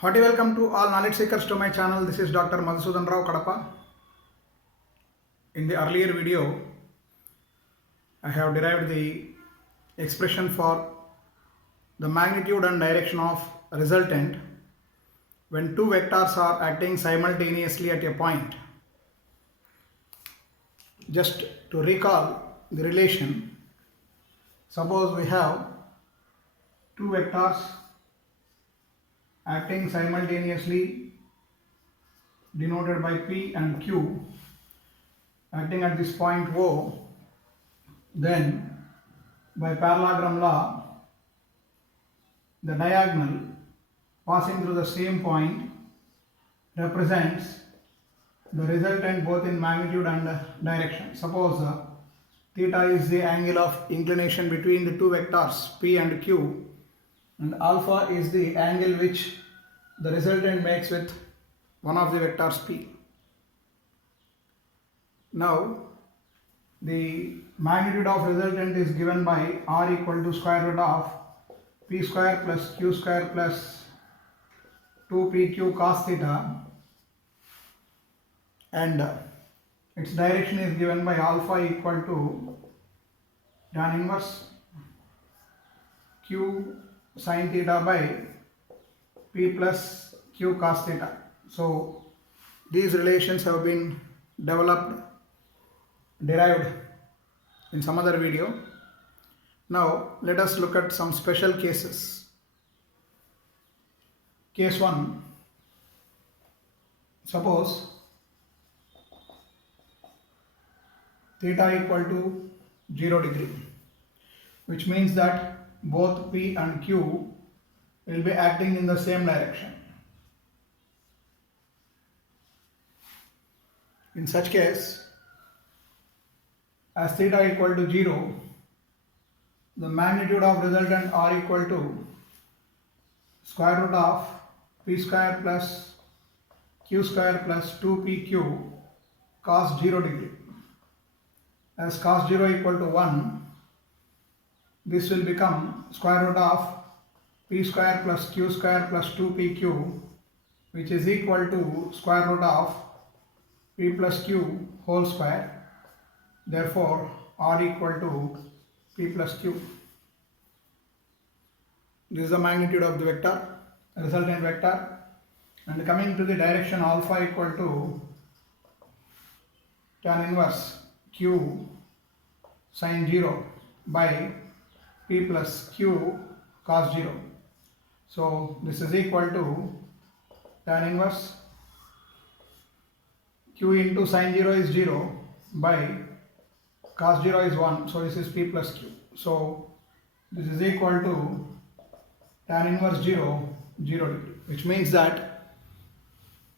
Hearty welcome to all knowledge seekers to my channel. This is Dr. Madhusudan Rao Kadapa. In the earlier video, I have derived the expression for the magnitude and direction of resultant when two vectors are acting simultaneously at a point. Just to recall the relation, suppose we have two vectors acting simultaneously denoted by P and Q acting at this point O, then by parallelogram law the diagonal passing through the same point represents the resultant both in magnitude and direction. Suppose theta is the angle of inclination between the two vectors P and Q, and alpha is the angle which the resultant makes with one of the vectors P. Now the magnitude of resultant is given by R equal to square root of P square plus Q square plus 2PQ cos theta, and its direction is given by alpha equal to tan inverse Q sin theta by P plus Q cos theta. So these relations have been derived in some other video. Now let us look at some special cases. Case 1. Suppose theta equal to 0 degree, which means that both P and Q will be acting in the same direction. In such case, as theta equal to 0, the magnitude of resultant R equal to square root of P square plus Q square plus 2PQ cos 0 degree. As cos 0 equal to 1, this will become square root of P square plus Q square plus 2PQ, which is equal to square root of P plus Q whole square. Therefore, R equal to P plus Q. This is the magnitude of the vector, resultant vector. And coming to the direction, alpha equal to tan inverse Q sin 0 by P plus Q cos 0. So this is equal to tan inverse Q into sin 0 is 0 by cos 0 is 1. So this is P plus Q. So this is equal to tan inverse 0 degree, which means that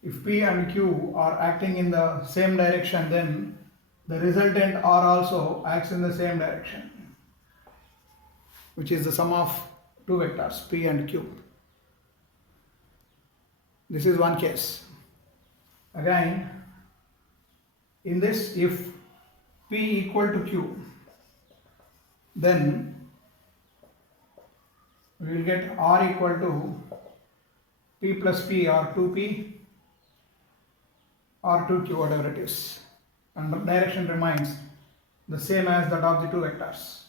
if P and Q are acting in the same direction, then the resultant R also acts in the same direction, which is the sum of two vectors P and Q. This is one case. Again, in this, if P equal to Q, then we will get R equal to P plus P or 2P or 2Q, whatever it is, and the direction remains the same as that of the two vectors.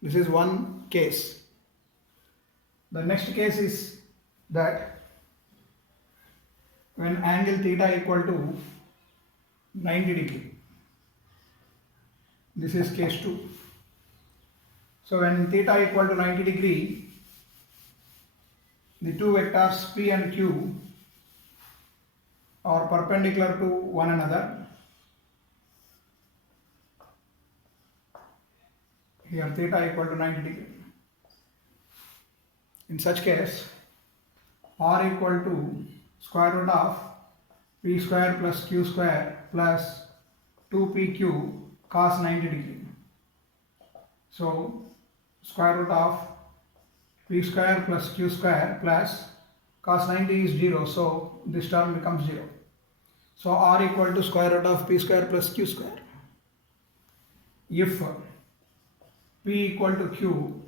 This is one case. The next case is that when angle theta equal to 90 degree. This is case 2. So when theta equal to 90 degree, the two vectors P and Q are perpendicular to one another. Here theta equal to 90 degree. In such case, R equal to square root of P square plus Q square plus 2PQ cos 90 degree. So square root of P square plus Q square plus cos 90 is 0, so this term becomes 0. So R equal to square root of P square plus Q square. If P equal to Q,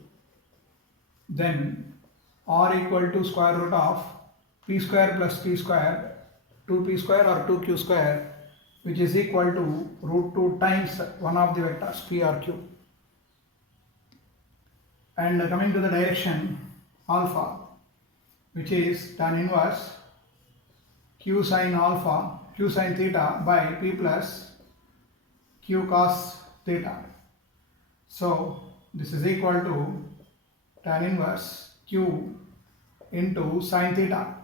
then r equal to square root of p square plus q square, 2p square or 2q square, which is equal to root 2 times one of the vectors p or q. And coming to the direction alpha, which is tan inverse q sin alpha, q sin theta by p plus q cos theta. So this is equal to tan inverse q into sin theta.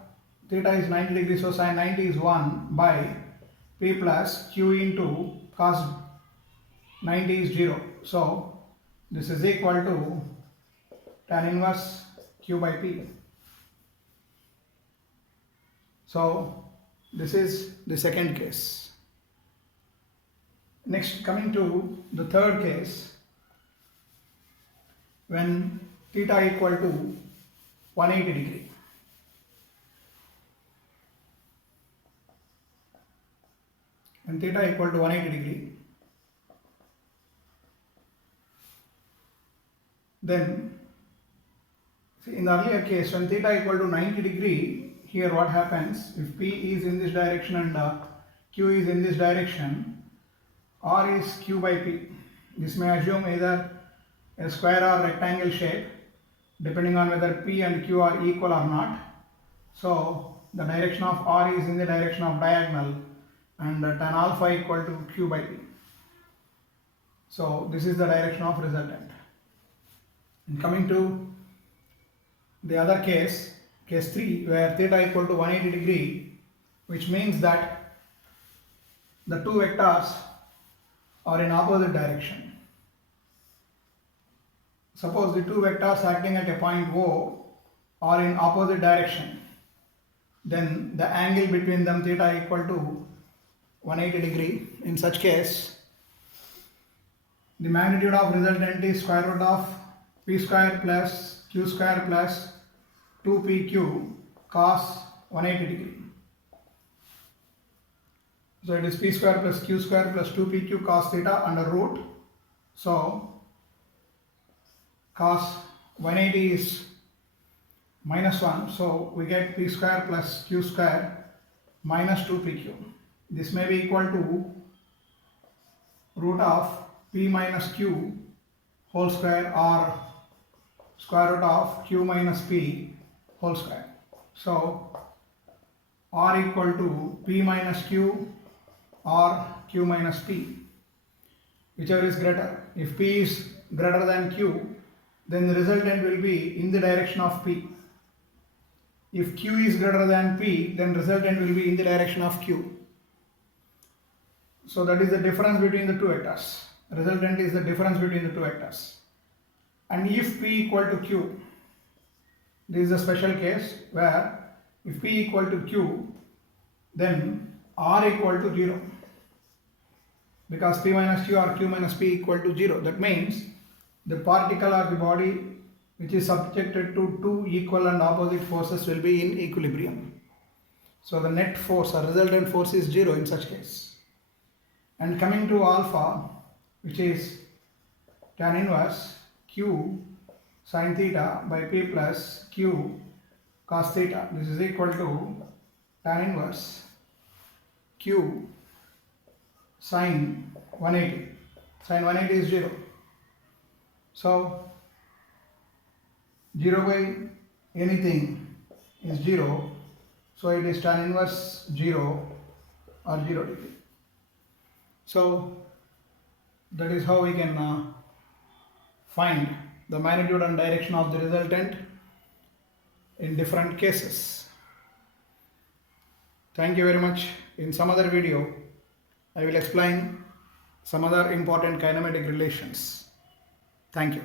Theta is 90 degrees, so sin 90 is 1 by p plus q into cos 90 is 0. So this is equal to tan inverse q by p. So this is the second case. Next, coming to the third case, when theta equal to 180 degree. When theta equal to 180 degree, then see, in the earlier case, when theta equal to 90 degree, here what happens, if p is in this direction and q is in this direction, r is q by p. This may assume either a square or rectangle shape depending on whether p and q are equal or not. So the direction of r is in the direction of diagonal and tan alpha equal to q by p. So this is the direction of resultant. And coming to the other case, case 3, where theta equal to 180 degree, which means that the two vectors are in opposite direction. Suppose the two vectors acting at a point O are in opposite direction, then the angle between them theta equal to 180 degree. In such case, the magnitude of resultant is square root of p square plus q square plus 2pq cos 180 degree. So it is p square plus q square plus 2pq cos theta under root. So cos 180 is minus 1. So we get p square plus q square minus 2pq. This may be equal to root of p minus q whole square or square root of q minus p whole square. So r equal to p minus q or q minus p, whichever is greater. If p is greater than q, then the resultant will be in the direction of p. If q is greater than p, then resultant will be in the direction of q. So that is the difference between the two vectors. Resultant is the difference between the two vectors. And if p equal to q, this is a special case where if p equal to q, then r equal to 0, because p minus q or q minus p equal to 0. That means the particle or the body which is subjected to two equal and opposite forces will be in equilibrium. So the net force or resultant force is 0 in such case. And coming to alpha, which is tan inverse q sin theta by p plus q cos theta. This is equal to tan inverse q sin 180. Sin 180 is 0. So 0 by anything is 0. So it is tan inverse 0 or 0 degree. So that is how we can find the magnitude and direction of the resultant in different cases. Thank you very much. In some other video, I will explain some other important kinematic relations. Thank you.